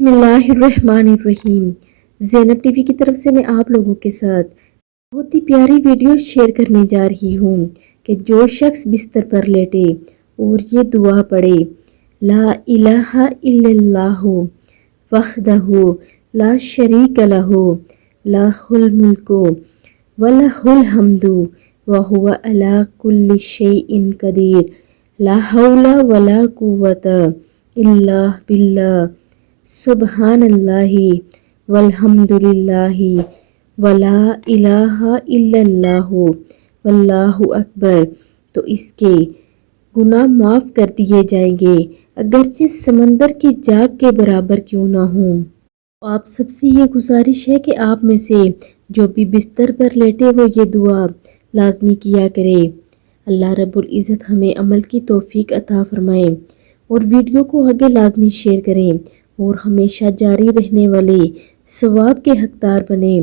بسم اللہ الرحمن الرحیم۔ زینب ٹی وی کی طرف سے میں آپ لوگوں کے ساتھ بہت ہی پیاری ویڈیو شیئر کرنے جا رہی ہوں کہ جو شخص بستر پر لیٹے اور یہ دعا پڑھے، لا الہ الا اللہ وحدہ لا شریک لہ لہ الملک ولہ الحمد وہو علی کل شیء قدیر، لا حول ولا قوۃ الا باللہ، سبحان اللہ والحمد للہ ولا الہ الا اللہ واللہ اکبر، تو اس کے گناہ معاف کر دیے جائیں گے، اگرچہ سمندر کی جاگ کے برابر کیوں نہ ہوں۔ آپ سب سے یہ گزارش ہے کہ آپ میں سے جو بھی بستر پر لیٹے وہ یہ دعا لازمی کیا کرے۔ اللہ رب العزت ہمیں عمل کی توفیق عطا فرمائے، اور ویڈیو کو آگے لازمی شیئر کریں اور ہمیشہ جاری رہنے والے ثواب کے حقدار بنیں۔